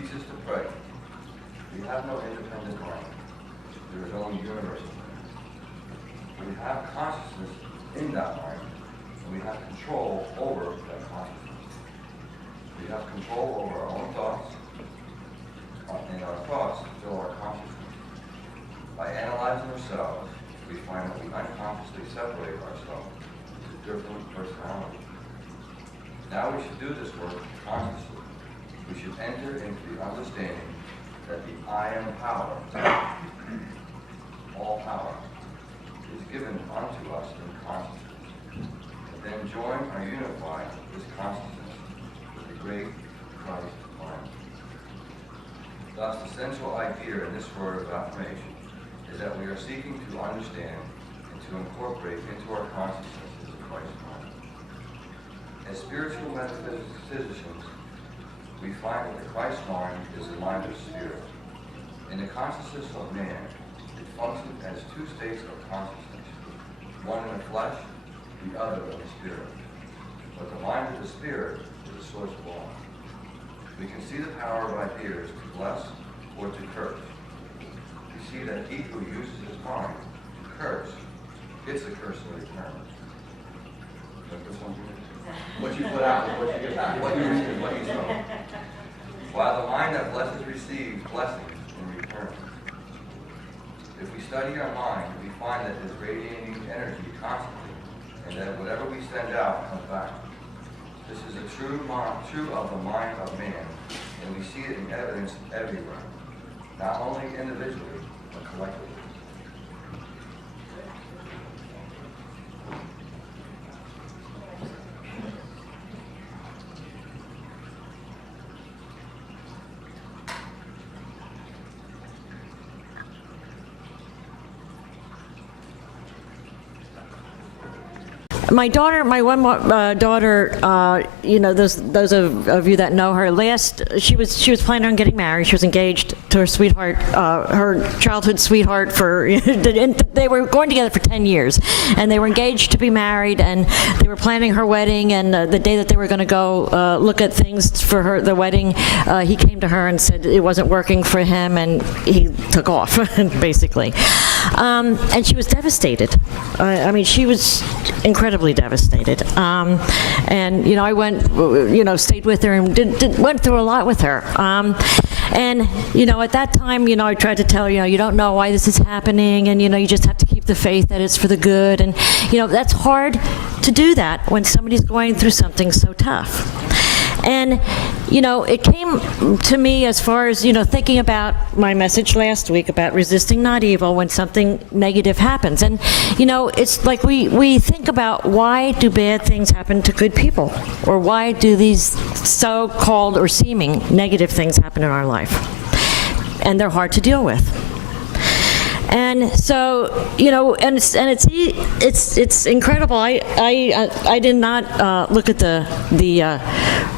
teaches to pray. We have no independent mind. There is only universal mind. We have consciousness in that mind, and we have control over that consciousness. We have control over our own thoughts, and our thoughts fill our consciousness. By analyzing ourselves, we find that we unconsciously separate ourselves into different personalities. Now we should do this work consciously. We should enter into the understanding that the I am power, all power, is given unto us in consciousness, and then join or unify this consciousness with the great Christ mind. Thus, the central idea in this word of affirmation is that we are seeking to understand and to incorporate into our consciousness the Christ mind. As spiritual metaphysicians, we find that the Christ mind is the mind of spirit. In the consciousness of man, it functions as two states of consciousness, one in the flesh, the other in the spirit. But the mind of the spirit is the source of all. We can see the power of ideas to bless or to curse. We see that he who uses his mind to curse gets a curse in return. What you put out is what you get back. What you receive, what you sow. While the mind that blesses receives blessings in return. If we study our mind, we find that it's radiating energy constantly, and that whatever we send out comes back. This is a true of the mind of man, and we see it in evidence everywhere, not only individually, but collectively. My one daughter, you know, those of you that know her, she was planning on getting married. She was engaged to her sweetheart, her childhood sweetheart. They were going together for 10 years, and they were engaged to be married, and they were planning her wedding. And the day that they were going to go look at things for the wedding, he came to her and said it wasn't working for him, and he took off, basically. And she was devastated. I mean, she was incredibly devastated. And, you know, I went, you know, stayed with her and went through a lot with her. And, you know, at that time, you know, I tried to tell her, you know, you don't know why this is happening, and, you know, you just have to keep the faith that it's for the good. And, you know, that's hard to do that when somebody's going through something so tough. And, you know, it came to me as far as, you know, thinking about my message last week about resisting not evil when something negative happens. And, you know, it's like we think about, why do bad things happen to good people? Or why do these so-called or seeming negative things happen in our life? And they're hard to deal with. And so, you know, and it's incredible. I did not look at the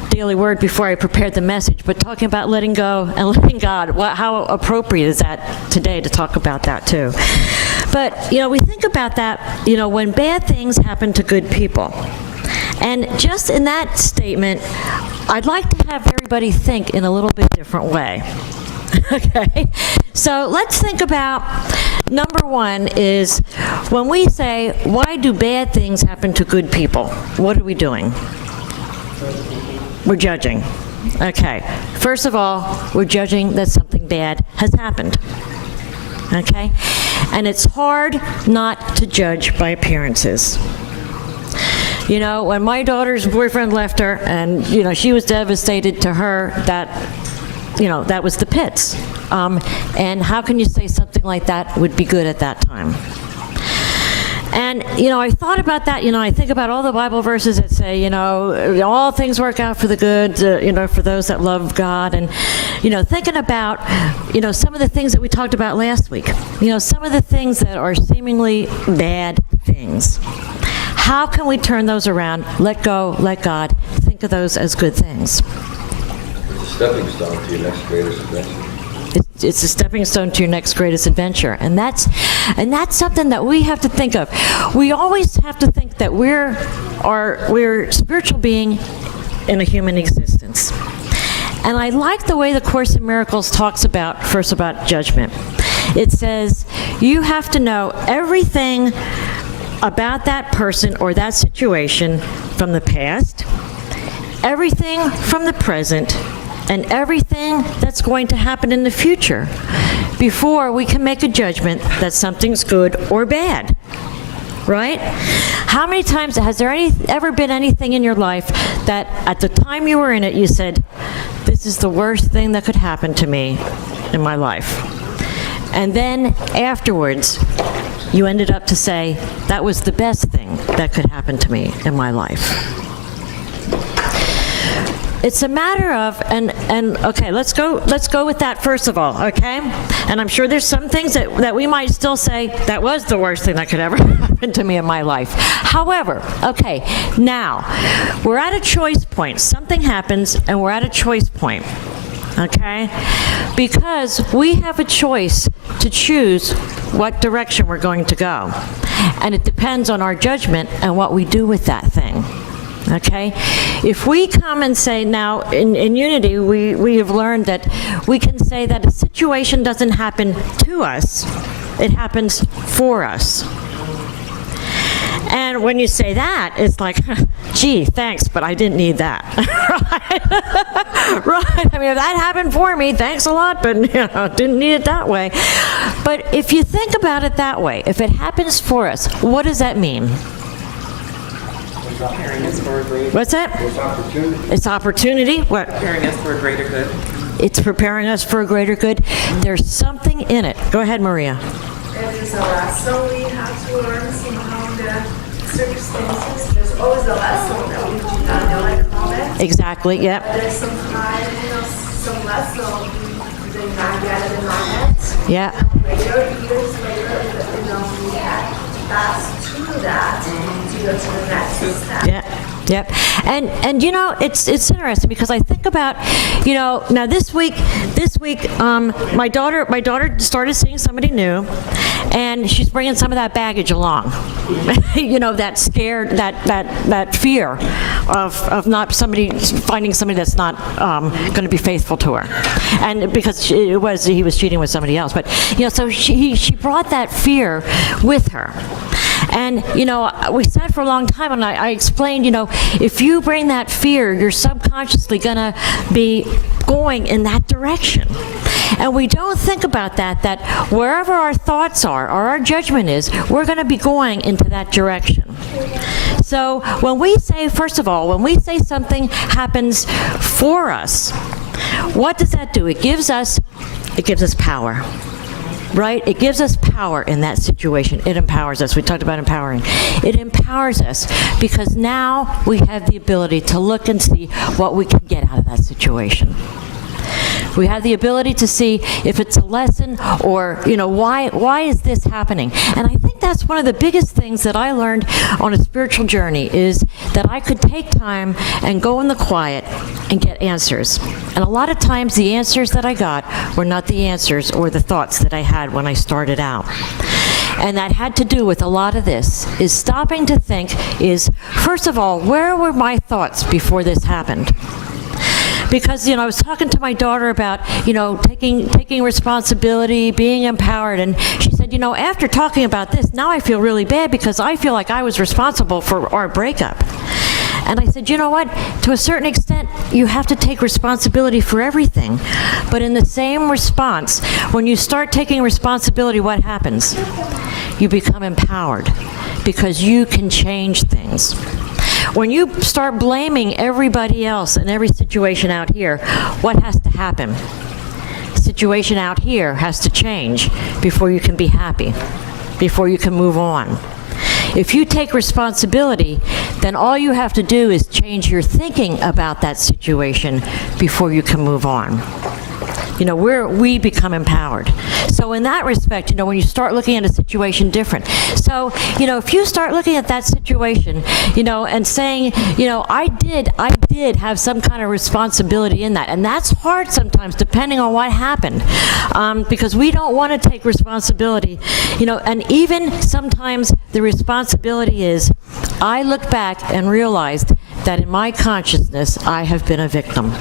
Daily Word before I prepared the message, but talking about letting go and letting God, how appropriate is that today to talk about that too? But, you know, we think about that, you know, when bad things happen to good people. And just in that statement, I'd like to have everybody think in a little bit different way. Okay, so let's think about, number one is, when we say, why do bad things happen to good people? What are we doing? We're judging. Okay, first of all, we're judging that something bad has happened. Okay, and it's hard not to judge by appearances. You know, when my daughter's boyfriend left her, and, you know, she was devastated, to her, that, you know, that was the pits. And how can you say something like that would be good at that time? And, you know, I thought about that. You know, I think about all the Bible verses that say, you know, all things work out for the good, you know, for those that love God. And, you know, thinking about, you know, some of the things that we talked about last week, you know, some of the things that are seemingly bad things. How can we turn those around, let go, let God, think of those as good things? Stepping stone to your next greatest adventure. It's a stepping stone to your next greatest adventure, and that's something that we have to think of. We always have to think that we're a spiritual being in a human existence, And I like the way the Course in Miracles talks about, first about judgment. It says, you have to know everything about that person or that situation from the past, everything from the present, and everything that's going to happen in the future before we can make a judgment that something's good or bad. Right? How many times has there ever been anything in your life that at the time you were in it, you said, this is the worst thing that could happen to me in my life? And then afterwards, you ended up to say, that was the best thing that could happen to me in my life. It's a matter of, and okay, let's go with that first of all, okay? And I'm sure there's some things that we might still say, that was the worst thing that could ever happen to me in my life. However, okay, now, we're at a choice point. Something happens, and we're at a choice point, okay? Because we have a choice to choose what direction we're going to go. And it depends on our judgment and what we do with that thing. Okay? If we come and say, now, in Unity, we have learned that we can say that a situation doesn't happen to us, it happens for us. And when you say that, it's like, gee, thanks, but I didn't need that. Right? Right? I mean, if that happened for me, thanks a lot, but didn't need it that way. But if you think about it that way, if it happens for us, what does that mean? Preparing us for a greater. What's that? It's opportunity. It's opportunity. What? Preparing us for a greater good. It's preparing us for a greater good. There's something in it. Go ahead, Maria. It is a lesson we have to learn somehow in the circumstances. There's always a lesson that we do not know at the moment. Exactly, yep. There's some time, some lesson we did not get in the moment. Yeah. Later, years later, we had to pass through that to go to the next step. Yeah. Yep. And it's interesting because I think about, now this week, my daughter started seeing somebody new, and she's bringing some of that baggage along. That scared, that fear of not finding somebody that's not going to be faithful to her, and because he was cheating with somebody else. But so she brought that fear with her. And, we sat for a long time, and I explained, if you bring that fear, you're subconsciously going to be going in that direction. And we don't think about that wherever our thoughts are, or our judgment is, we're going to be going into that direction. So when we say, first of all, when we say something happens for us, what does that do? It gives us power. Right? It gives us power in that situation. It empowers us. We talked about empowering. It empowers us because now we have the ability to look and see what we can get out of that situation. We have the ability to see if it's a lesson or, why is this happening? And I think that's one of the biggest things that I learned on a spiritual journey is that I could take time and go in the quiet and get answers. And a lot of times the answers that I got were not the answers or the thoughts that I had when I started out. And that had to do with a lot of this, is stopping to think is, first of all, where were my thoughts before this happened? Because, I was talking to my daughter about, taking responsibility, being empowered, and she said, after talking about this, now I feel really bad because I feel like I was responsible for our breakup. And I said, you know what? To a certain extent, you have to take responsibility for everything. But in the same response, when you start taking responsibility, what happens? You become empowered because you can change things. When you start blaming everybody else in every situation out here, what has to happen? The situation out here has to change before you can be happy, before you can move on. If you take responsibility, then all you have to do is change your thinking about that situation before you can move on. We become empowered. So in that respect, when you start looking at a situation different. So, if you start looking at that situation, and saying, I did have some kind of responsibility in that. And that's hard sometimes, depending on what happened, because we don't want to take responsibility, and even sometimes the responsibility is, I look back and realized that in my consciousness, I have been a victim.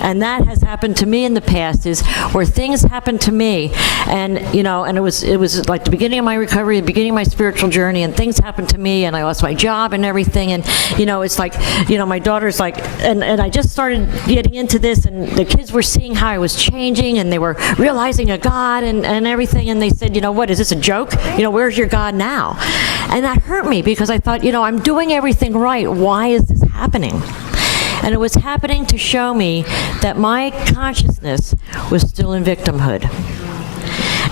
And that has happened to me in the past, is where things happen to me, and and it was like the beginning of my recovery, the beginning of my spiritual journey, and things happened to me, and I lost my job and everything, and it's like, my daughter's like, and I just started getting into this, and the kids were seeing how I was changing, and they were realizing a God and everything, and they said, what, is this a joke? Where's your God now? And that hurt me, because I thought, I'm doing everything right. Why is this happening? And it was happening to show me that my consciousness was still in victimhood.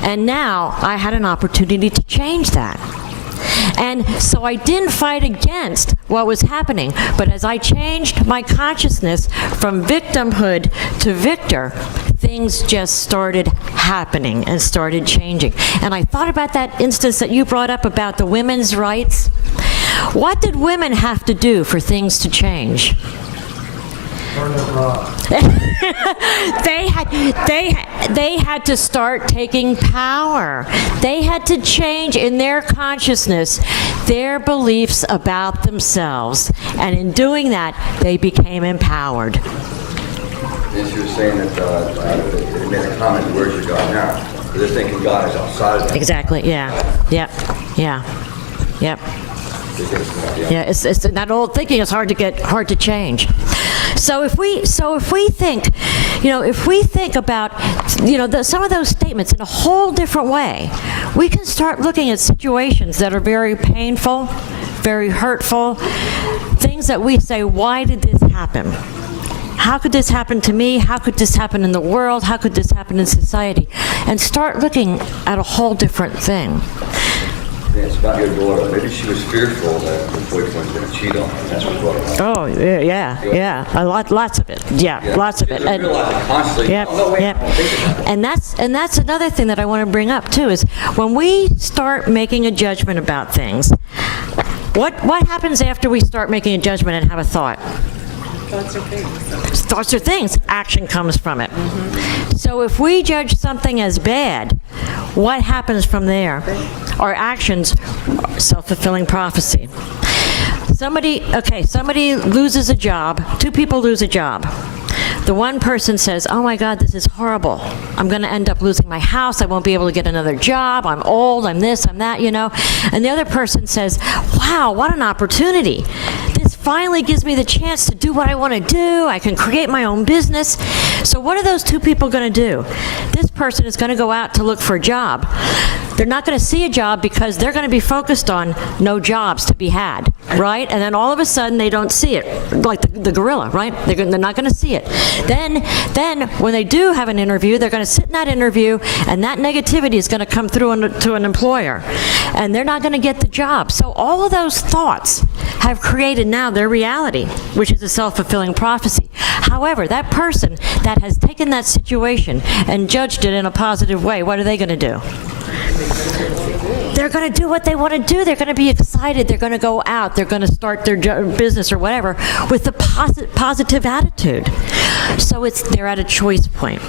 And now I had an opportunity to change that. And so I didn't fight against what was happening, but as I changed my consciousness from victimhood to victor, things just started happening and started changing. And I thought about that instance that you brought up about the women's rights. What did women have to do for things to change? They had to start taking power. They had to change in their consciousness their beliefs about themselves. And in doing that, they became empowered. Yes, you were saying that they made a comment, where's your God now? They're thinking God is outside of them. Exactly, yeah. Yep. Yeah, it's that old thinking is hard to change. So if we think, if we think about, some of those statements in a whole different way, we can start looking at situations that are very painful, very hurtful, things that we say, why did this happen? How could this happen to me? How could this happen in the world? How could this happen in society? And start looking at a whole different thing. It's about your daughter. Maybe she was fearful that her boyfriend's going to cheat on her. That's what brought it up. Oh, yeah. Lots of it. Yeah, lots of it. And realize it constantly. Yep, Oh, no, wait, yep. I don't think about it. And that's another thing that I want to bring up too, is when we start making a judgment about things, what happens after we start making a judgment and have a thought? Thoughts are things. Thoughts are things. Action comes from it. So if we judge something as bad, what happens from there? Our actions, self-fulfilling prophecy. Somebody loses a job. Two people lose a job. The one person says, oh my God, this is horrible. I'm going to end up losing my house. I won't be able to get another job. I'm old. I'm this, I'm that, And the other person says, wow, what an opportunity. This finally gives me the chance to do what I want to do. I can create my own business. So what are those two people going to do? This person is going to go out to look for a job. They're not going to see a job because they're going to be focused on no jobs to be had, right? And then all of a sudden they don't see it, like the gorilla, right? They're not going to see it. Then when they do have an interview, they're going to sit in that interview, and that negativity is going to come through to an employer, and they're not going to get the job. So all of those thoughts have created now their reality, which is a self-fulfilling prophecy. However, that person that has taken that situation and judged it in a positive way, what are they going to do? They're going to do what they want to do. They're going to be excited. They're going to go out. They're going to start their business or whatever with a positive attitude. So they're at a choice point.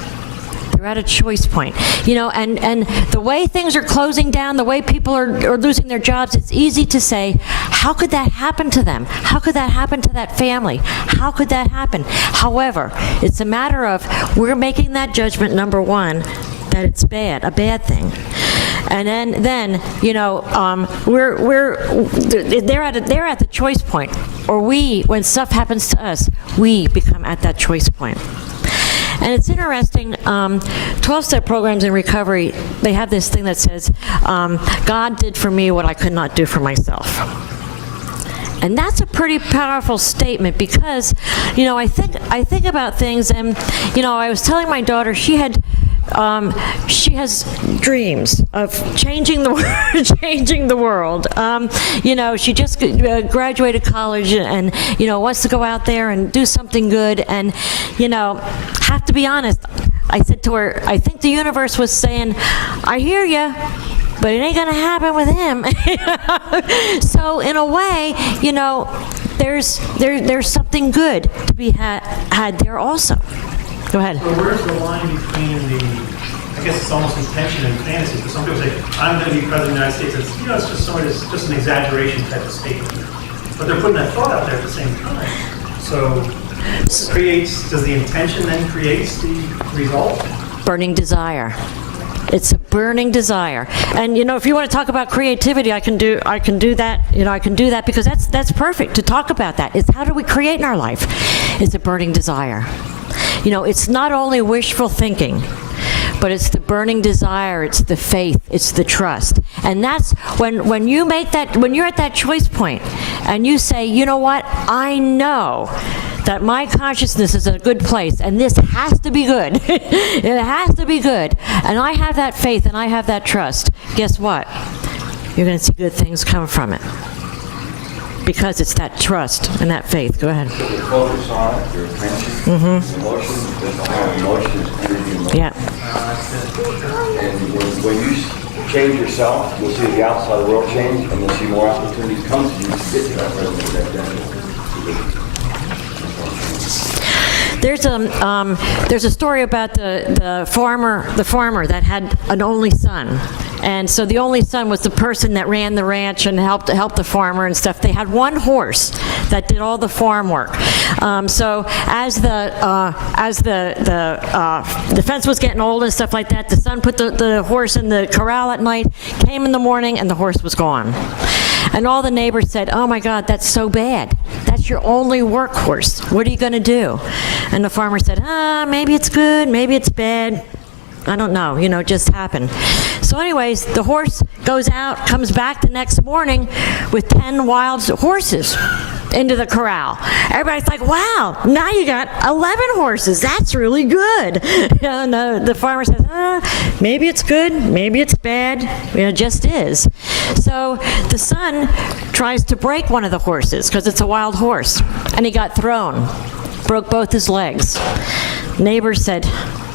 They're at a choice point. And the way things are closing down, the way people are losing their jobs, it's easy to say, how could that happen to them? How could that happen to that family? How could that happen? However, it's a matter of we're making that judgment, number one, that it's bad, a bad thing. And then they're at the choice point, or when stuff happens to us, we become at that choice point. And it's interesting, 12-step programs in recovery, they have this thing that says, God did for me what I could not do for myself. And that's a pretty powerful statement because, I think about things, and, I was telling my daughter she has dreams of changing the world. She just graduated college and wants to go out there and do something good. And have to be honest. I said to her, I think the universe was saying, I hear you, but it ain't gonna happen with him. So in a way, there's something good to be had there also. Go ahead. So where's the line between I guess it's almost intention and fantasy, because some people say, I'm going to be president of the United States. It's just an exaggeration type of statement. But they're putting that thought out there at the same time. So Does the intention then creates the result? Burning desire. It's a burning desire. And if you want to talk about creativity, I can do that. I can do that because that's perfect to talk about that. It's how do we create in our life? It's a burning desire. It's not only wishful thinking, but it's the burning desire, it's the faith, it's the trust. And that's when you make that, when you're at that choice point and you say, you know what, I know that my consciousness is in a good place and this has to be good. It has to be good. And I have that faith and I have that trust. Guess what? You're going to see good things come from it. Because it's that trust and that faith. Go ahead. Your focus on it, your attention, emotion, there's a lot of emotions, energy, emotion. Yeah. And when you change yourself, you'll see the outside world change, and you'll see more opportunities come to you to get to that resonance, that destiny. There's a story about the farmer that had an only son. And so the only son was the person that ran the ranch and helped the farmer and stuff. They had one horse that did all the farm work. So as the fence was getting old and stuff like that, the son put the horse in the corral at night, came in the morning, and the horse was gone. And all the neighbors said, "Oh my God, that's so bad. That's your only workhorse. What are you going to do?" And the farmer said, maybe it's good, maybe it's bad. I don't know, it just happened. So anyways, the horse goes out, comes back the next morning with 10 wild horses into the corral. Everybody's like, wow, now you got 11 horses. That's really good. And the farmer says, maybe it's good, maybe it's bad. It just is. So the son tries to break one of the horses because it's a wild horse. And he got thrown, broke both his legs. Neighbors said,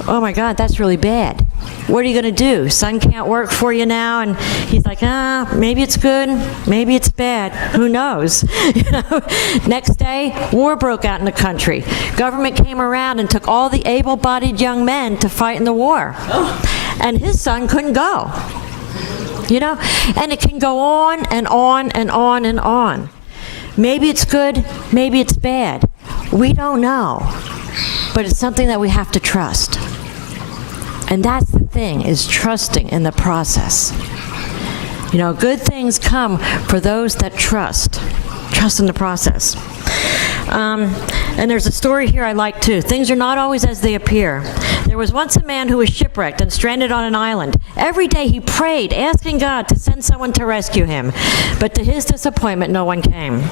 "Oh my God, that's really bad. What are you going to do? Son can't work for you now." And he's like, maybe it's good, maybe it's bad. Who knows? Next day, war broke out in the country. Government came around and took all the able-bodied young men to fight in the war. And his son couldn't go. And it can go on and on and on and on. Maybe it's good, maybe it's bad. We don't know. But it's something that we have to trust. And that's the thing, is trusting in the process. Good things come for those that trust in the process. And there's a story here I like too. Things are not always as they appear. There was once a man who was shipwrecked and stranded on an island. Every day he prayed, asking God to send someone to rescue him. But to his disappointment, no one came.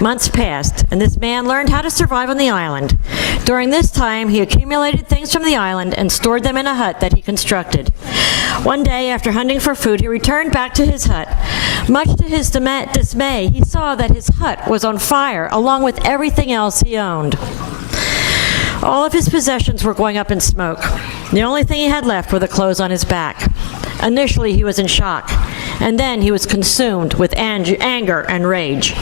Months passed, and this man learned how to survive on the island. During this time, he accumulated things from the island and stored them in a hut that he constructed. One day, after hunting for food, he returned back to his hut. Much to his dismay, he saw that his hut was on fire, along with everything else he owned. All of his possessions were going up in smoke. The only thing he had left were the clothes on his back. Initially, he was in shock, and then he was consumed with anger and rage.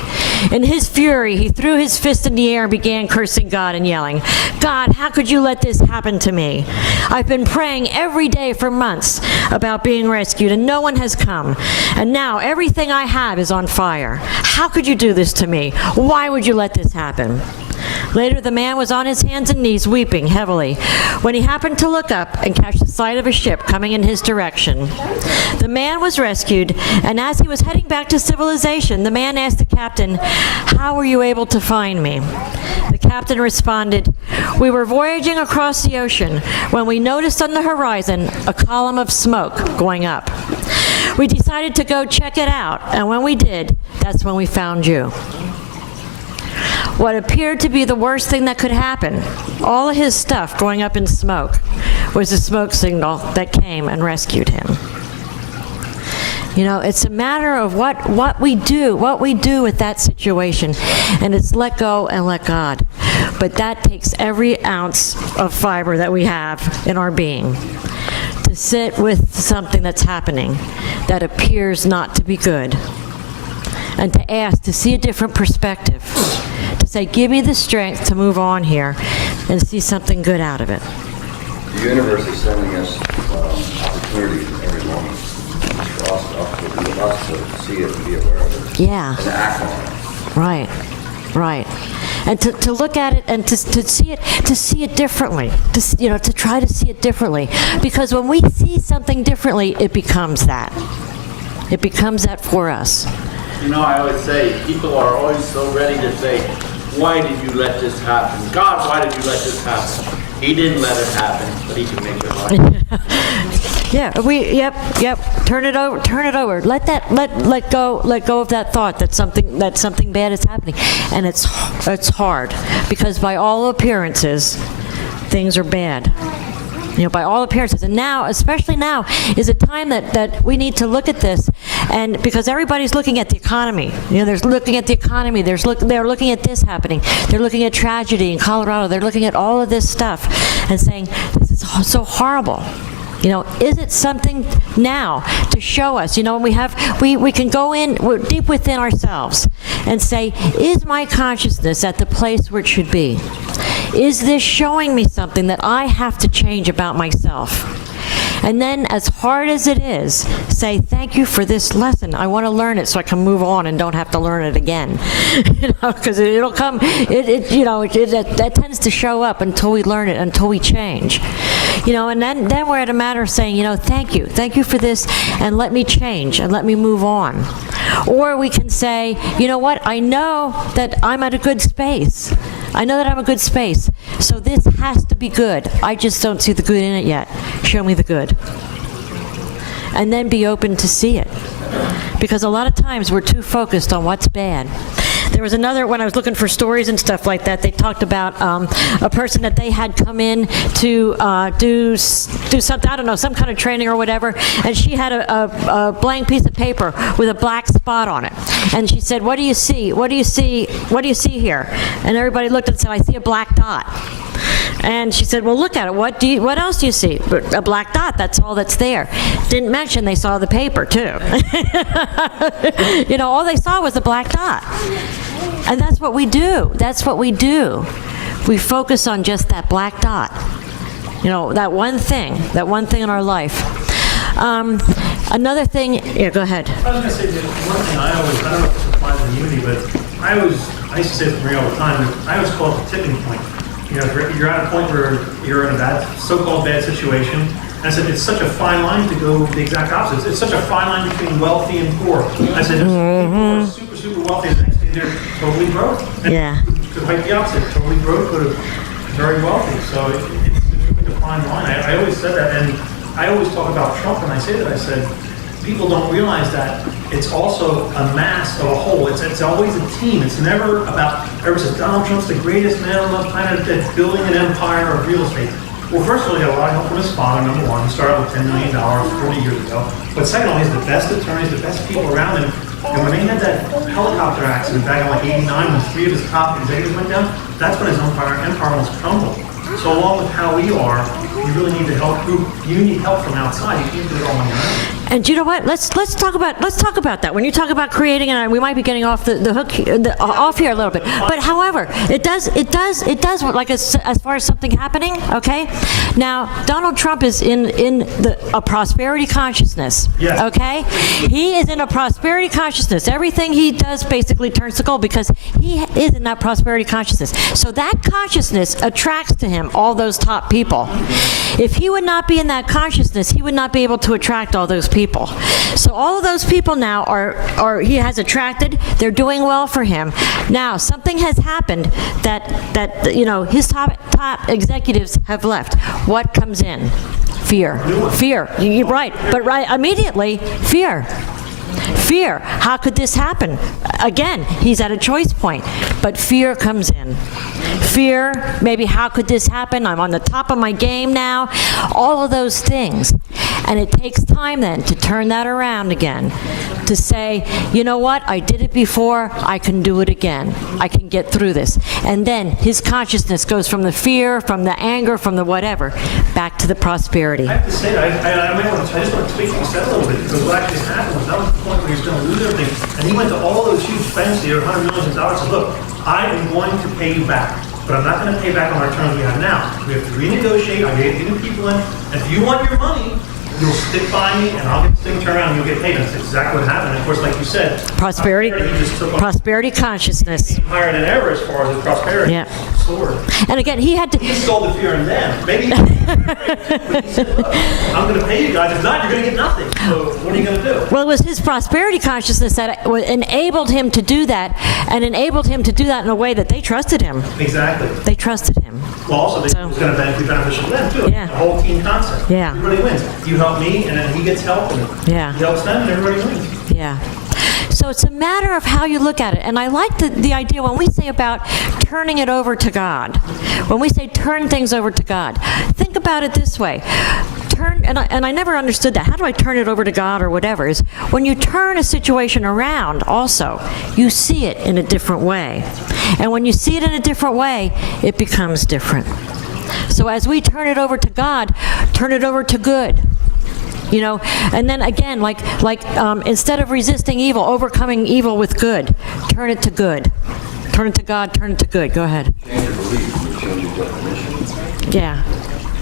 In his fury, he threw his fist in the air and began cursing God and yelling, "God, how could you let this happen to me? I've been praying every day for months about being rescued, and no one has come. And now everything I have is on fire. How could you do this to me? Why would you let this happen?" Later, the man was on his hands and knees, weeping heavily, when he happened to look up and catch the sight of a ship coming in his direction. The man was rescued, and as he was heading back to civilization, the man asked the captain, "How were you able to find me?" The captain responded, "We were voyaging across the ocean when we noticed on the horizon a column of smoke going up. We decided to go check it out, and when we did, that's when we found you." What appeared to be the worst thing that could happen, all of his stuff going up in smoke, was a smoke signal that came and rescued him. It's a matter of what we do with that situation, and it's let go and let God. But that takes every ounce of fiber that we have in our being to sit with something that's happening that appears not to be good, and to ask to see a different perspective, to say, give me the strength to move on here and see something good out of it. The universe is sending us opportunities every moment for us to see it and be aware of it. Yeah. And act on it. Right. and to look at it and to see it differently, to try to see it differently. Because when we see something differently, it becomes that. It becomes that for us. You know, I always say, people are always so ready to say, why did you let this happen? God, why did you let this happen? He didn't let it happen, but he can make it right. Yep. Turn it over. Let go of that thought that something bad is happening. And it's hard, because by all appearances, things are bad. By all appearances. And now, especially now, is a time that we need to look at this, and because everybody's looking at the economy. They're looking at the economy. They're looking at this happening. They're looking at tragedy in Colorado. They're looking at all of this stuff and saying, this is so horrible. Is it something now to show us? We can go we're deep within ourselves and say, is my consciousness at the place where it should be? Is this showing me something that I have to change about myself? And then, as hard as it is, say, thank you for this lesson. I want to learn it so I can move on and don't have to learn it again. Because it'll come, that tends to show up until we learn it, until we change. And then we're at a matter of saying, thank you for this, and let me change, and let me move on. Or we can say, you know what, I know that I'm at a good space. I know that I'm a good space. So this has to be good. I just don't see the good in it yet. Show me the good. And then be open to see it. Because a lot of times we're too focused on what's bad. There was another, when I was looking for stories and stuff like that, they talked about a person that they had come in to do something, I don't know, some kind of training or whatever, and she had a blank piece of paper with a black spot on it. And she said, what do you see? What do you see? What do you see here? And everybody looked and said, I see a black dot. And she said, well, look at it. What else do you see? A black dot, that's all that's there. Didn't mention they saw the paper, too. All they saw was the black dot. And that's what we do. That's what we do. We focus on just that black dot. That one thing in our life. Another thing, yeah, go ahead. I was going to say, that one thing I don't know if this applies in unity, but I used to say this to Maria all the time, I always call it the tipping point. If you're at a point where you're in a so-called bad situation, and I said, it's such a fine line to go the exact opposite. It's such a fine line between wealthy and poor. I said, people are super, super wealthy, and the next thing they're totally broke. And yeah. Quite the opposite, totally broke, but very wealthy. So it's really a fine line. I always said that, and I always talk about Trump, and I say that, I said, people don't realize that it's also a mass of a whole. It's always a team. It's never about, everyone says, Donald Trump's the greatest man on the planet that's building an empire of real estate. Well, first of all, he got a lot of help from his father, number one. He started out with $10 million 40 years ago. But second of all, he's the best attorneys, the best people around him. And when they had that helicopter accident back in like '89, when 3 of his top executives went down, that's when his empire almost crumbled. So along with how we are, you really need to help. You need help from outside. You can't do it all on your own. And you know what? Let's talk about that. When you talk about creating, and we might be getting off the hook off here a little bit. But however, it does like as far as something happening. Okay, now Donald Trump is in a prosperity consciousness. Yes. Okay, he is in a prosperity consciousness. Everything he does basically turns to gold because he is in that prosperity consciousness. So that consciousness attracts to him all those top people. If he would not be in that consciousness, he would not be able to attract all those people. So all of those people now are he has attracted. They're doing well for him. Now something has happened that his top executives have left. What comes in? Fear. You're right. But right immediately, fear. Fear. How could this happen? Again, he's at a choice point, but fear comes in. Fear, maybe how could this happen? I'm on the top of my game now. All of those things. And it takes time then to turn that around again. To say, you know what, I did it before, I can do it again. I can get through this. And then his consciousness goes from the fear, from the anger, from the whatever, back to the prosperity. I have to say that I just want to tweak what you said a little bit, because what actually happened was that was the point where he was going to lose everything. And he went to all those huge banks here, $100 million, and said, look, I am going to pay you back. But I'm not going to pay back on our terms we have now. We have to renegotiate. I gave new people in. And if you want your money, you'll stick by me, and I'll get this thing turned around, and you'll get paid. And that's exactly what happened. And of course, like you said, Prosperity, he just took on prosperity consciousness. higher than ever as far as his prosperity Yeah. soared. And again, he had to, He installed the fear in them. Maybe but he said, look, I'm going to pay you guys. If not, you're going to get nothing. So what are you going to do? well, it was his prosperity consciousness that enabled him to do that, and enabled him to do that in a way that they trusted him. Exactly. They trusted him. Well, also, it So- was going to be beneficial to them, too. Yeah. The whole team concept. Yeah. Everybody wins. You help me, and then he gets help, and Yeah. he helps them, and everybody wins. Yeah. So it's a matter of how you look at it. And I like the idea when we say about turning it over to God, when we say turn things over to God, think about it this way. And I never understood that. How do I turn it over to God or whatever? Is when you turn a situation around also, you see it in a different way. And when you see it in a different way, it becomes different. So as we turn it over to God, turn it over to good. You know, and then again, instead of resisting evil, overcoming evil with good, turn it to good. Turn it to God, turn it to good. Go ahead. Change your belief, you change your definition. Yeah.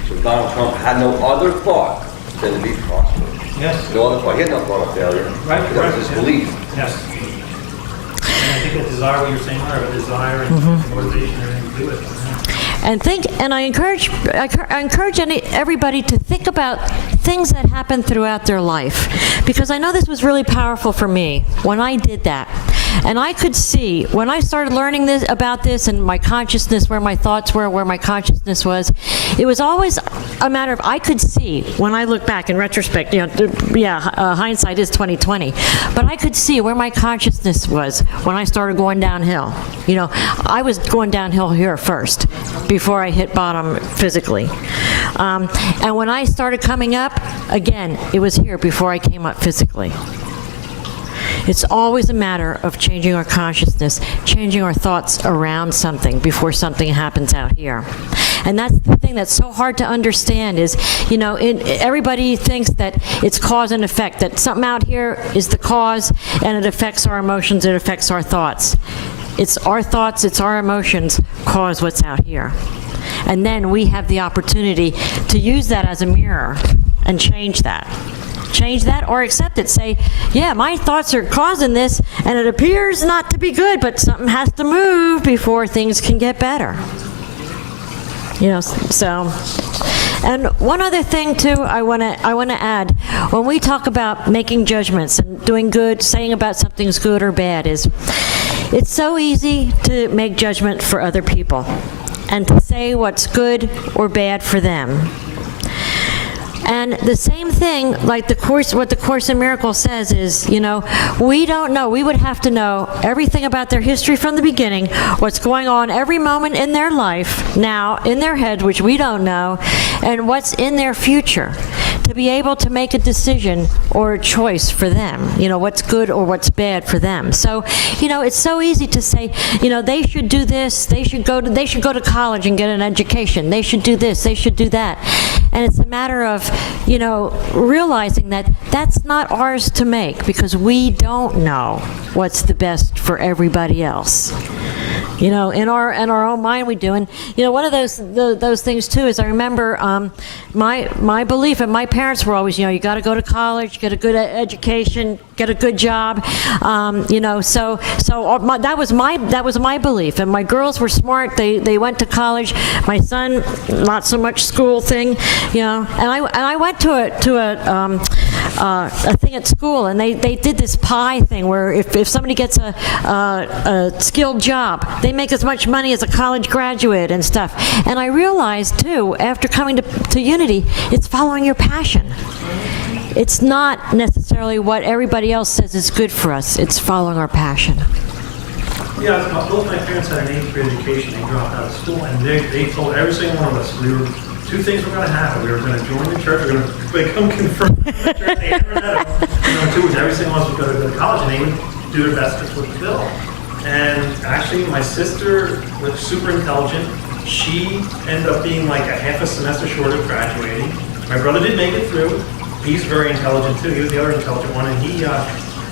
So Donald Trump had no other thought than to be prosperous. Yes. No other thought. He had no thought of failure. Right, That right, was his yeah. belief. Yes. And I think that desire, what you're saying, Laura, a desire and motivation, everything to do with it. And I encourage everybody to think about things that happen throughout their life, because I know this was really powerful for me when I did that. And I could see when I started learning about this and my consciousness, where my thoughts were, where my consciousness was, it was always a matter of, I could see when I look back in retrospect, hindsight is 20/20, but I could see where my consciousness was when I started going downhill. You know, I was going downhill here first before I hit bottom physically. And when I started coming up, again, it was here before I came up physically. It's always a matter of changing our consciousness, changing our thoughts around something before something happens out here. And that's the thing that's so hard to understand is, you know, everybody thinks that it's cause and effect, that something out here is the cause and it affects our emotions, it affects our thoughts. It's our thoughts, it's our emotions cause what's out here. And then we have the opportunity to use that as a mirror and change that. Change that or accept it. Say, yeah, my thoughts are causing this, and it appears not to be good, but something has to move before things can get better. You know, so. And one other thing too, I want to add, when we talk about making judgments and doing good, saying about something's good or bad, is it's so easy to make judgment for other people and to say what's good or bad for them. And the same thing, like what the Course in Miracles says is, you know, we don't know. We would have to know everything about their history from the beginning, what's going on every moment in their life now, in their heads, which we don't know, and what's in their future, to be able to make a decision or a choice for them, you know, what's good or what's bad for them. So, you know, it's so easy to say, you know, they should do this, they should go to college and get an education, they should do this, they should do that. And it's a matter of, you know, realizing that that's not ours to make, because we don't know what's the best for everybody else. You know, in our own mind we do. And, you know, one of those things too is I remember my belief, and my parents were always, you know, you got to go to college, get a good education, get a good job. You know, so that was my belief. And my girls were smart. They went to college. My son, not so much school thing, you know. And I went to a thing at school, and they did this pie thing where if somebody gets a skilled job, they make as much money as a college graduate and stuff. And I realized too, after coming to Unity, it's following your passion. It's not necessarily what everybody else says is good for us. It's following our passion. Yeah, both my parents had an 8th grade education. They dropped out of school, and they told every single one of us, two things were going to happen. We were going to join the church, we were going to become confirmed in the church. They never met them. Two was every single one of us would go to college, and they would do their best to foot the bill. And actually, my sister was super intelligent. She ended up being like a half a semester short of graduating. My brother did make it through. He's very intelligent too. He was the other intelligent one, and he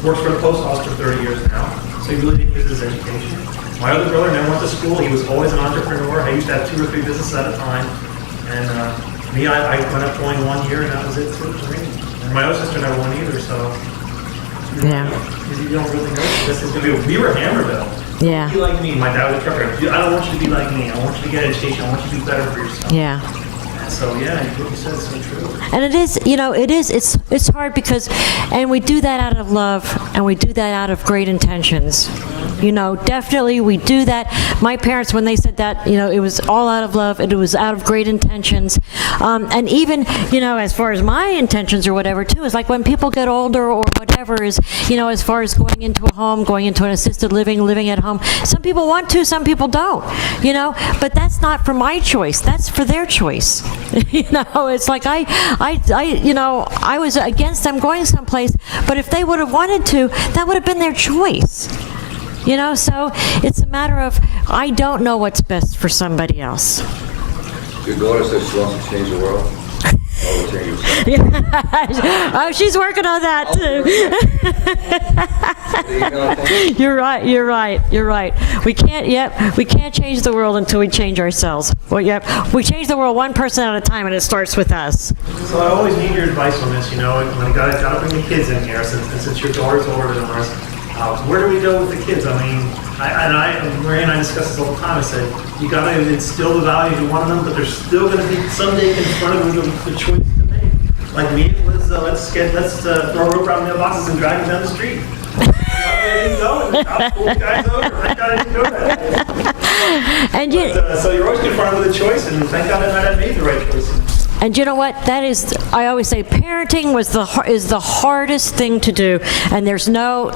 works for the post office for 30 years now. So he really didn't use his education. My other brother never went to school. He was always an entrepreneur. I used to have 2 or 3 businesses at a time. And Me, I went up going 1 year, and that was it for me. And my other sister never won either, so. Yeah. You don't really know. This is going to be, we were hammered though. Yeah. Be like me. My dad was a trucker. I don't want you to be like me. I want you to get education. I want you to be better for yourself. Yeah. And so, yeah, what you said is so true. And it is, it's hard because, and we do that out of love, and we do that out of great intentions. Definitely we do that. My parents, when they said that, it was all out of love, and it was out of great intentions. And even, as far as my intentions or whatever, too, is like when people get older or whatever is, as far as going into a home, going into an assisted living at home, some people want to, some people don't, but that's not for my choice. That's for their choice. It's like I was against them going someplace, but if they would have wanted to, that would have been their choice. So it's a matter of, I don't know what's best for somebody else. Your daughter says she wants to change the world. Oh, change yourself. Oh, she's working on that too. You're right. We can't change the world until we change ourselves. Well, we change the world one person at a time, and it starts with us. So I always need your advice on this, when I got to bring the kids in here, since your daughter's older than ours. Where do we go with the kids? I mean, Maria and I discuss this all the time. I said, you got to instill the values in one of them, but there's still going to be someday confronted with the choice to make. Like me, it was, let's throw a rope around mailboxes and drag them down the street. I didn't go, and the cops pulled the guys over. Thank God I didn't go that way. So you're always confronted with a choice, and thank God I made the right choice. And you know what? That is, I always say, parenting is the hardest thing to do, and there's no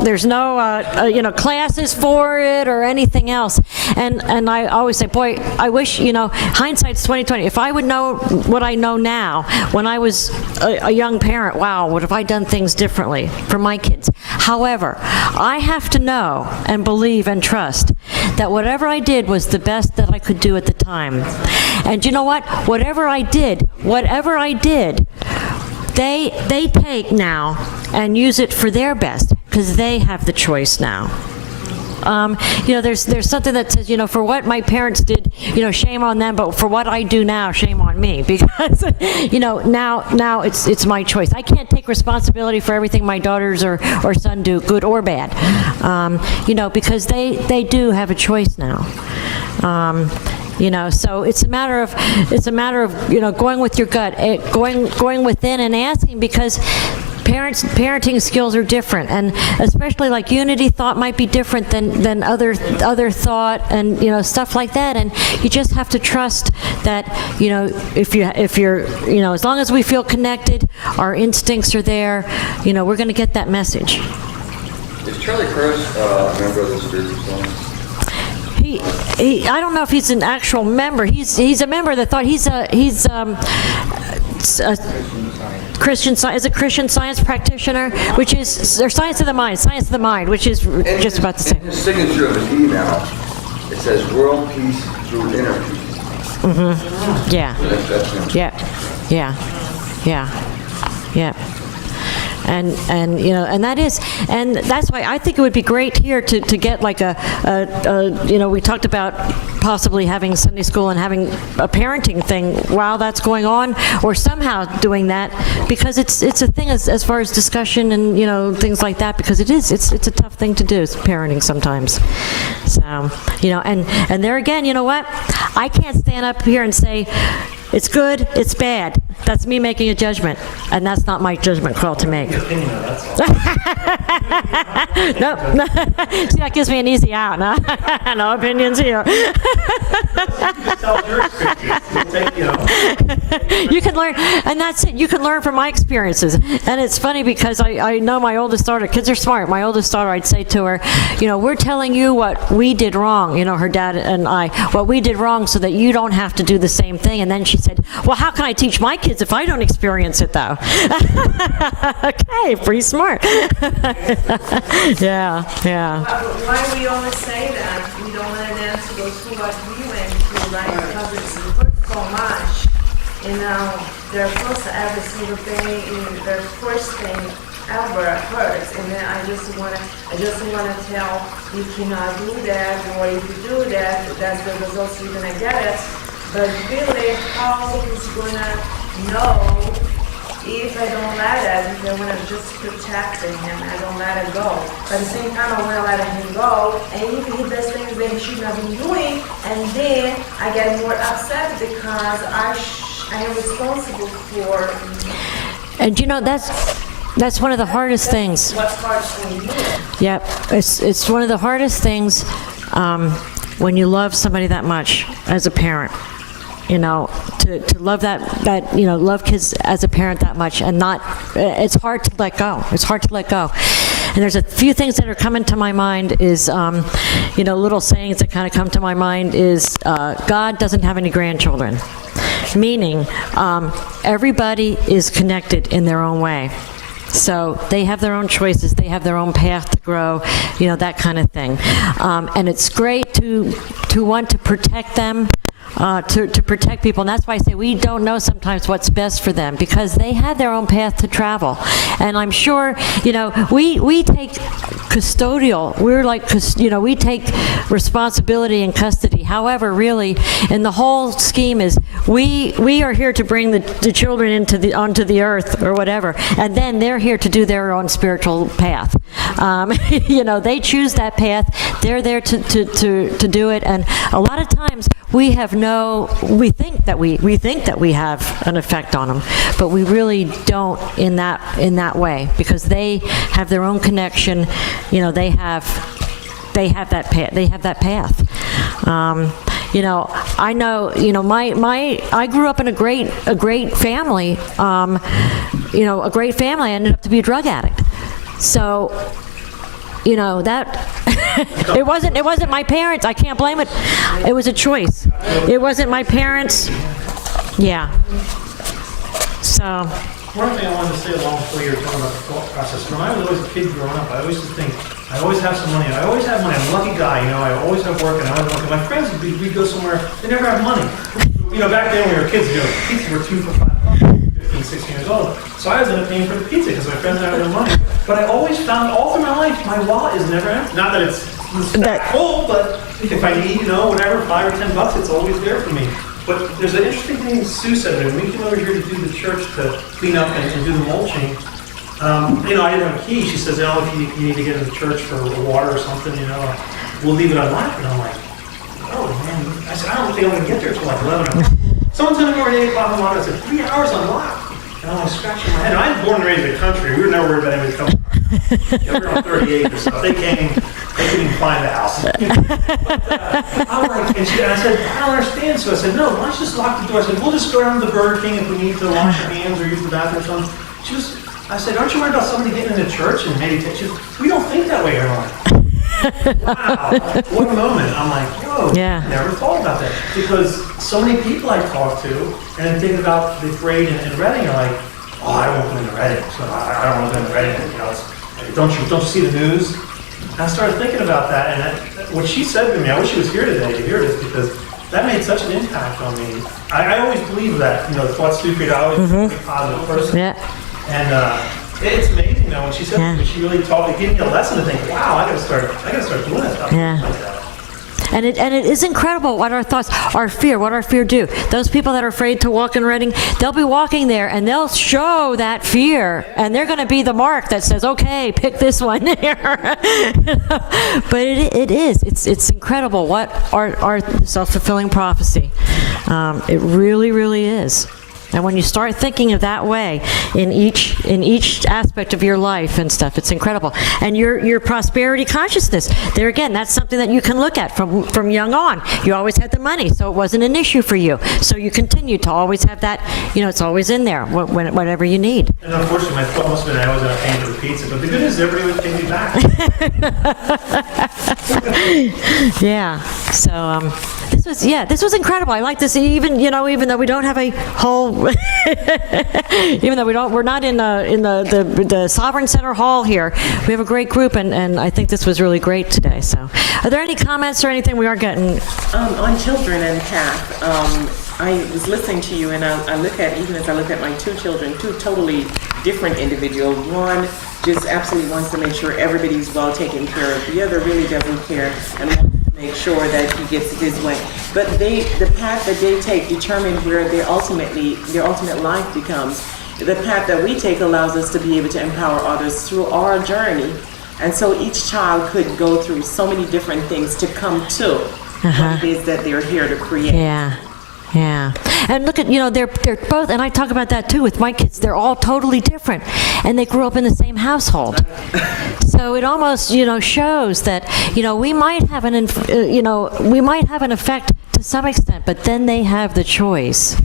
classes for it or anything else. And I always say, boy, I wish, hindsight's 20/20. If I would know what I know now when I was a young parent, wow, what have I done things differently for my kids? However, I have to know and believe and trust that whatever I did was the best that I could do at the time. And you know what? Whatever I did, they take now and use it for their best because they have the choice now. There's something that says, for what my parents did, shame on them, but for what I do now, shame on me, because, now it's my choice. I can't take responsibility for everything my daughters or son do, good or bad, because they do have a choice now. So it's a matter of going with your gut, going within and asking, because parenting skills are different, and especially like unity thought might be different than other thought, and stuff like that. And you just have to trust that if you're as long as we feel connected, our instincts are there. We're going to get that message. Is Charlie Kirsch a member of the Spiritual Song? I don't know if he's an actual member. He's a member of the thought. He's a Christian Science, is a Christian Science practitioner, which is, or Science of the Mind, which is just about the same. In his signature of his email, it says world peace through inner peace. Mm-hmm. Yeah. That's him. Yeah. And that's why I think it would be great here to get like we talked about possibly having Sunday school and having a parenting thing while that's going on, or somehow doing that, because it's a thing as far as discussion and things like that, because it's a tough thing to do, parenting sometimes. So and there again, you know what? I can't stand up here and say it's good, it's bad. That's me making a judgment, and that's not my judgment call to make. No. See, that gives me an easy out, huh? No opinions here. You can learn, and that's it. You can learn from my experiences. And it's funny because I know my oldest daughter, kids are smart. My oldest daughter, I'd say to her, we're telling you what we did wrong, her dad and I, what we did wrong so that you don't have to do the same thing. And then she said, well, how can I teach my kids if I don't experience it, though? Okay, pretty smart. Yeah. Why we always say that? We don't want them to go through what we went through, right? Because it's hurt so much. Their first ever single thing, their first thing ever hurts. And then I just want to tell you cannot do that, or if you do that, that's the results you're gonna get it. But really, how is gonna know if I don't let her, if I want to just protect him, I don't let her go. But at the same time, I want to let him go, and if he does things that he should not be doing, and then I get more upset because I am responsible for And you know, that's one of the hardest things. what's hard for me. Yep, it's one of the hardest things when you love somebody that much as a parent. You know, to love that you know, love kids as a parent that much, and not, it's hard to let go. It's hard to let go. And there's a few things that are coming to my mind is, you know, little sayings that kind of come to my mind is, God doesn't have any grandchildren. Meaning, everybody is connected in their own way. So they have their own choices, they have their own path to grow, you know, that kind of thing. And it's great to want to protect them, to protect people. And that's why I say we don't know sometimes what's best for them, because they have their own path to travel. And I'm sure, you know, we take custodial, we're like, you know, we take responsibility and custody. However, really, in the whole scheme is we are here to bring the children onto the earth or whatever, and then they're here to do their own spiritual path. You know, they choose that path. They're there to do it. And a lot of times we think that we have an effect on them, but we really don't in that way, because they have their own connection. You know, they have that path. They have that path. You know, I know. You know, I grew up in a great family. You know, a great family. I ended up to be a drug addict. So, you know, that it wasn't my parents. I can't blame it. It was a choice. It wasn't my parents. Yeah. So. One thing I wanted to say along with what you were talking about the thought process. When I was always a kid growing up, I always used to think, I always have some money. I always have money. I'm a lucky guy, you know. I always have work, and I always work. And my friends, we'd go somewhere, they never have money. You know, back then when we were kids, you know, pizzas were 2 for $5, 15, 16 years old. So I was ended up paying for the pizza because my friends didn't have no money. But I always found all through my life, my wallet is never empty. Not that it's full, but if I need, you know, whatever, $5 or $10, it's always there for me. But there's an interesting thing Sue said. When we came over here to do the church to clean up and do the mulching, you know, I didn't have a key. She says, oh, if you need to get in the church for water or something, you know, we'll leave it unlocked. And I'm like, oh, man. I said, I don't think I'm going to get there till like 11 o'clock. Someone's going to go over at 8 o'clock unlocked. I said, 3 hours unlocked. And I'm like scratching my head. And I was born and raised in the country. We were never worried about anybody coming. You know, we were on 38 or so. They came, they couldn't even find the house. But, I'm like, and I said, I don't understand. So I said, no, why don't you just lock the door? I said, we'll just go down to the Burger King if we need to wash our hands or use the bathroom or something. I said, aren't you worried about somebody getting into church and maybe take you? We don't think that way here. I'm like, wow, what a moment. I'm like, whoa, Yeah. I never thought about that. Because so many people I talk to and think about the parade in Reading are like, oh, I won't go into Reading. So I don't want to go into Reading. You know, don't you see the news? And I started thinking about that, and what she said to me, I wish she was here today to hear this, because that made such an impact on me. I always believe that, you know, thoughts do create. I always be a positive person. Yeah. And it's amazing though when she said to me, she really taught me, gave me a lesson to think, wow, I gotta start doing that stuff Yeah. like that. And it is incredible what our thoughts, what our fear do. Those people that are afraid to walk in Reading, they'll be walking there and they'll show that fear, and they're going to be the mark that says, okay, pick this one here. But it's incredible what our self-fulfilling prophecy. It really, really is. And when you start thinking of that way in each aspect of your life and stuff, it's incredible. And your prosperity consciousness, there again, that's something that you can look at from young on. You always had the money, so it wasn't an issue for you. So you continue to always have that, you know, it's always in there, whatever you need. And unfortunately, my thought must have been I always ended up paying for the pizza, but the good news is everybody would pay me back. Yeah. So this was incredible. I like this. Even though we don't have a whole, even though we're not in the Sovereign Center Hall here, we have a great group, and I think this was really great today. So, are there any comments or anything we are getting? On children and Kath, I was listening to you, and I look at, even as I look at my 2 children, 2 totally different individuals. One just absolutely wants to make sure everybody's well taken care of. The other really doesn't care and wants to make sure that he gets it his way. But the path that they take determine where their ultimate life becomes. The path that we take allows us to be able to empower others through our journey. And so each child could go through so many different things to come to what it is that they're here to create. Yeah. Yeah. And look at, they're both, and I talk about that too with my kids, they're all totally different. And they grew up in the same household. So it almost, shows that, we might have we might have an effect to some extent, but then they have the choice.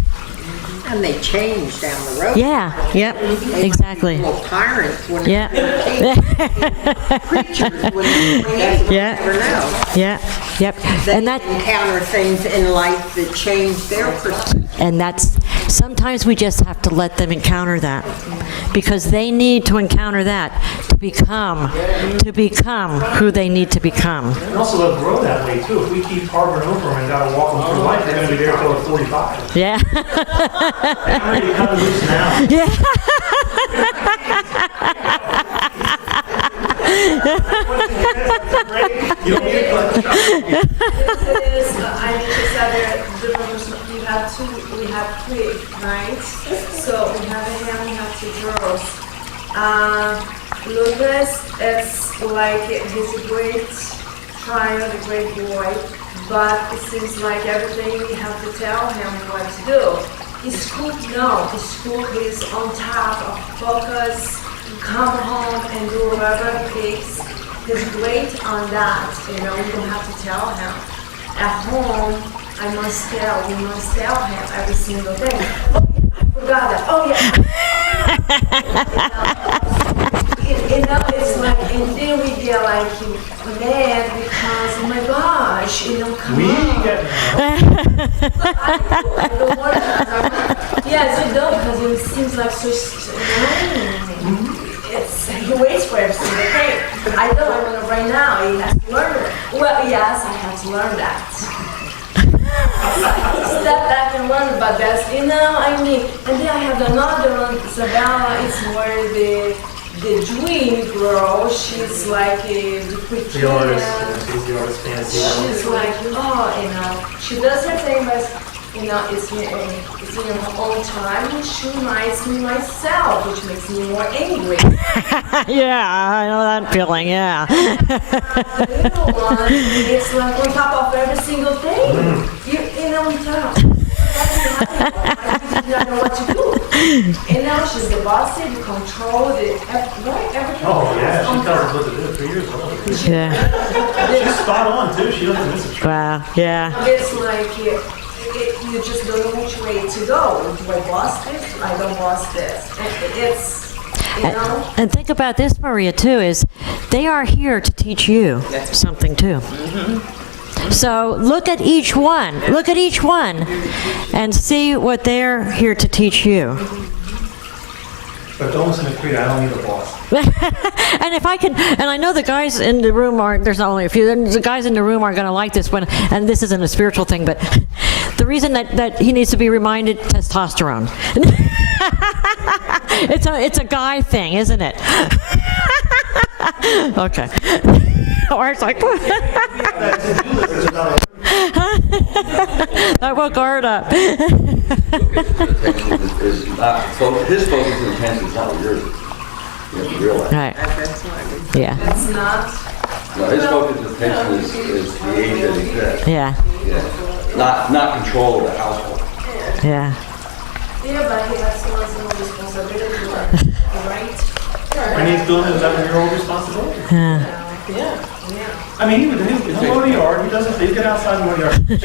And they change down the road. Yeah. Yep. Exactly. Little tyrants when Yeah. creatures when they Yeah. never know. Yeah. Yep. They And that. encounter things in life that change their perspective. And that's, sometimes we just have to let them encounter that, because they need to encounter that to become who they need to become. And also they'll grow that way too. If we keep harboring over them and gotta walk them through life, they're gonna be there till they're 45. Yeah. I'm ready to cut them loose now. Yeah. You don't need it, but It is, I need to say that we have three, right? So we have a him, we have two girls. Lucas, it's like he's a great child, a great boy, but it seems like everything we have to tell him what to do. His school, no, his school is on top of focus, come home and do whatever it takes. He's great on that, we don't have to tell him. At home, we must tell him every single day. Oh, yeah, I forgot that. Oh, yeah. It's like, and then we get like mad because, oh my gosh, come we on. get I don't want to. Yes, you don't, because it seems like so annoying. He waits for every single thing. I don't want to right now. He has to learn it. Well, yes, I have to learn that. Step back and learn about that. And then I have another one, Isabella. It's where the dream girl. She's like the pretty. the artist. She's the artist fantasy. She's like, she does her thing, but it's in her own time. She reminds me myself, which makes me more angry. Yeah, I know that feeling, yeah. The little one, it's like on top of every single thing. You tell I don't know what to do. And now she's the boss, you control everything. Oh, yeah, on she tells us top. what to do, 3 years old. Yeah. She's spot on too, she doesn't miss a trick. Wow, yeah. It's like you just don't know which way to go. Do I boss this? I don't boss this. It's, And think about this, Maria, too, is they are here to teach you something, too. So look at each one. Look at each one and see what they're here to teach you. But don't listen to Creed, I don't need a boss. And if I can, and I know the guys in the room are, there's only a few, the guys in the room are going to like this one, and this isn't a spiritual thing, but the reason that he needs to be reminded, testosterone. It's a guy thing, isn't it? Okay. Art's like, that woke Art up. Is not, his focus and attention is not what yours is. You have to realize. Right, That's why yeah, it's not. No, his focus and attention is the age that he's at. yeah, Yeah. Not control of the household. yeah. Yeah, but he has some responsibility, right? And he's doing his 11-year-old responsibility. Yeah. I mean, he'll go to the yard, he doesn't, he'll get outside and go to the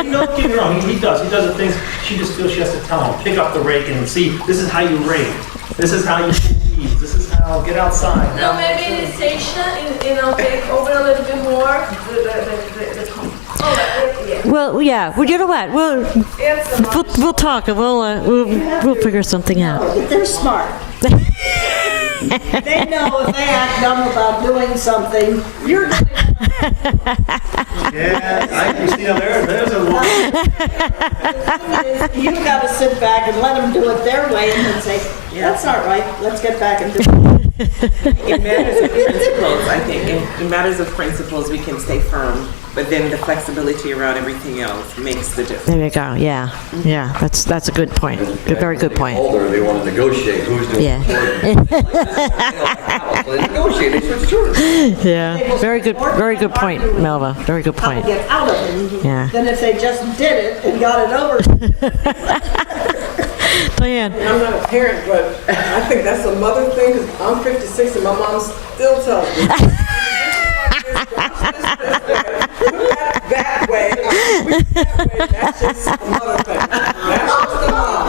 yard. Don't get me wrong, he does the things, she just feels she has to tell him, pick up the rake and see, this is how you rake, this is how you do these, this is how, get outside. No, maybe in the station, take over a little bit more. Yeah. Well, yeah. Well, you know what? We'll talk and we'll figure something out. They're smart. They know if they act dumb about doing something, you're doing Yeah, Christina, there's a woman. You've got to sit back and let them do it their way and then say, that's not right, let's get back and do it. In matters of principles, I think, in matters of principles, we can stay firm, but then the flexibility around everything else makes the difference. There you go, yeah, yeah, that's a good point, a very good point. Older, they want to negotiate who's doing Yeah. They negotiate, they switch tours. Yeah, very good point, Melva, very good How to point. get out of it. Yeah. Than if they just did it and got it over. Diane, I'm not a parent, but I think that's a mother thing, because I'm 56 and my mom still tells me. That way, that's just a mother thing. That's just a mom.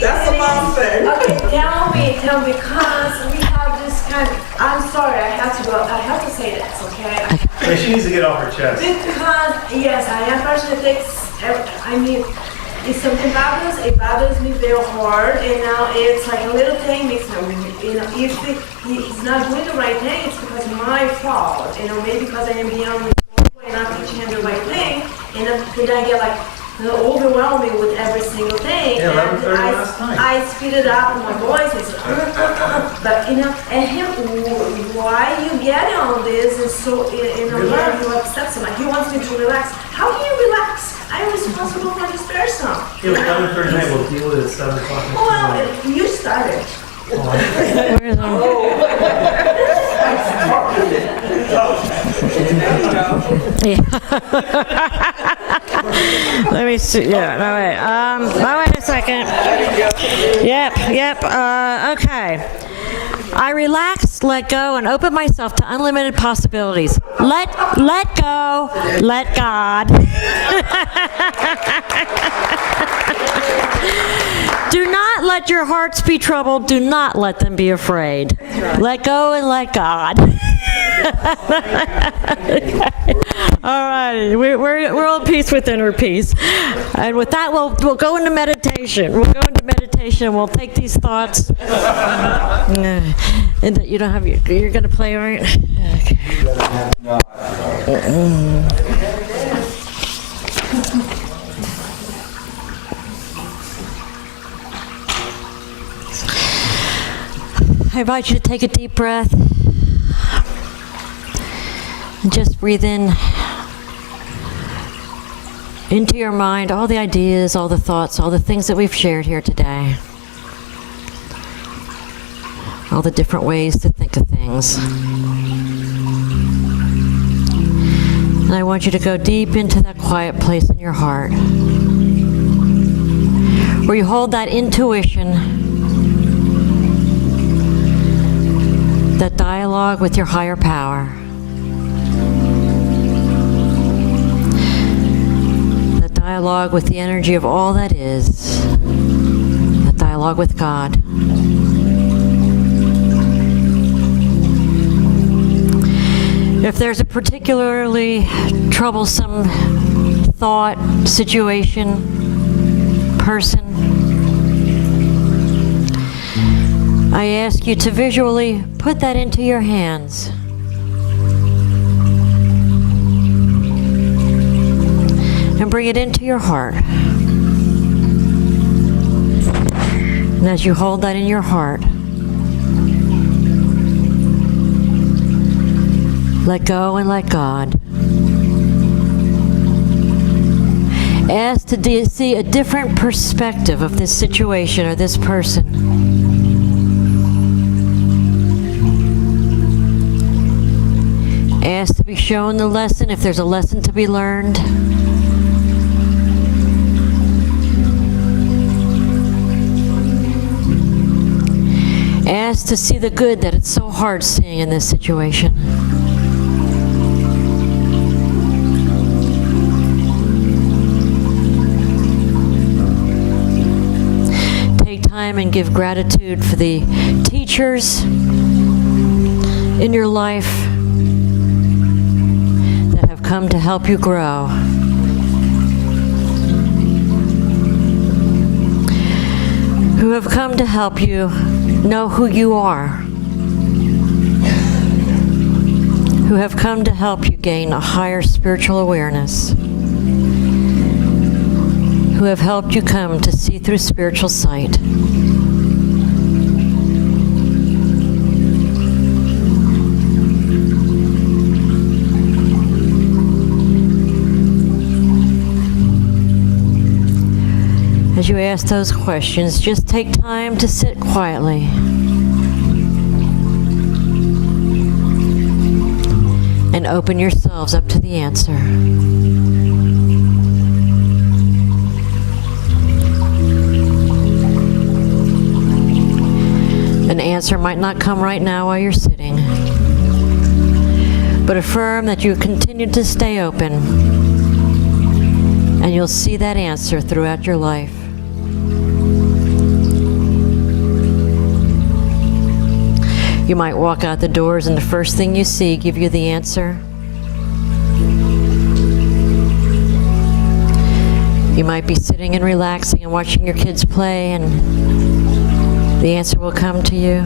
That's a mom thing. Okay, tell me, because we have this kind of, I'm sorry, I have to say this, okay? Yeah, she needs to get off her chest. Because, yes, I am person that takes, I mean, if something happens, it bothers me very hard, and now it's like a little thing makes me, if he's not doing the right thing, it's because my fault, maybe because I am beyond the and not teaching him the right thing, and then I get like, overwhelming with every single thing. Yeah, 11:30 and last night. I speed it up with my voice, I said, but and him, why you get on this and so, learn you upset so much, he wants me to relax. How can you relax? I'm responsible for this person. Yeah, 11:30 tonight, we'll deal with it at 7 o'clock next Well, morning. you started. where's Let me see, yeah, no, wait a second. Yep, okay. I relax, let go, and open myself to unlimited possibilities. Let go, let God. Do not let your hearts be troubled. Do not let them be afraid. Let go and let God. All right, we're all peace with inner peace. And with that, we'll go into meditation. We'll go into meditation and we'll take these thoughts. And that you don't have, you're going to play, right? Okay. I invite you to take a deep breath. And just breathe in into your mind all the ideas, all the thoughts, all the things that we've shared here today. All the different ways to think of things. And I want you to go deep into that quiet place in your heart where you hold that intuition, that dialogue with your higher power. That dialogue with the energy of all that is. That dialogue with God. If there's a particularly troublesome thought, situation, person, I ask you to visually put that into your hands. And bring it into your heart. And as you hold that in your heart, let go and let God. Ask to see a different perspective of this situation or this person. Ask to be shown the lesson if there's a lesson to be learned. Ask to see the good that it's so hard seeing in this situation. Take time and give gratitude for the teachers in your life that have come to help you grow. Who have come to help you know who you are. Who have come to help you gain a higher spiritual awareness. Who who have helped you come to see through spiritual sight. As you ask those questions, just take time to sit quietly. And open yourselves up to the answer. An answer might not come right now while you're sitting, but affirm that you continue to stay open, and you'll see that answer throughout your life. You might walk out the doors and the first thing you see give you the answer. You might be sitting and relaxing and watching your kids play, and the answer will come to you.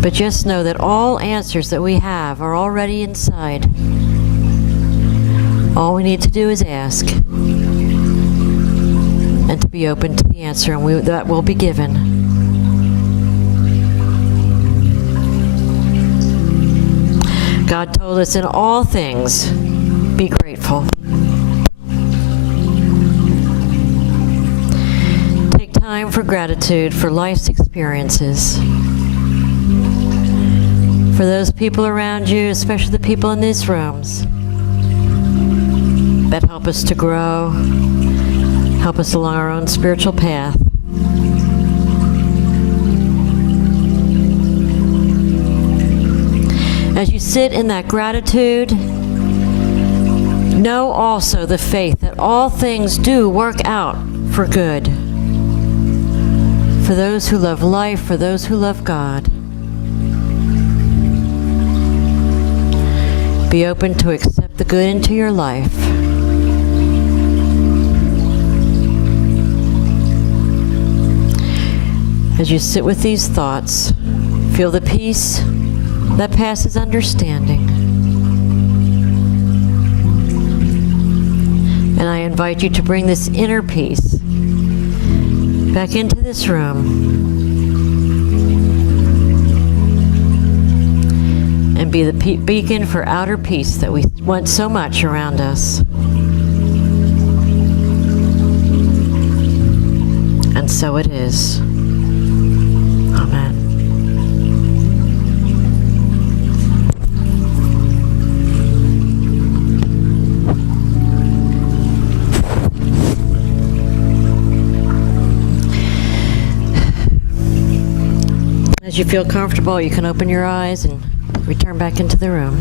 But just know that all answers that we have are already inside. All we need to do is ask and to be open to the answer, and that will be given. God told us in all things, be grateful. Take time for gratitude for life's experiences. For those people around you, especially the people in these rooms, that help us to grow, help us along our own spiritual path. As you sit in that gratitude, know also the faith that all things do work out for good. For those who love life, for those who love God. Be open to accept the good into your life. As you sit with these thoughts, feel the peace that passes understanding. And I invite you to bring this inner peace back into this room and be the beacon for outer peace that we want so much around us. And so it is. Amen. As you feel comfortable, you can open your eyes and return back into the room.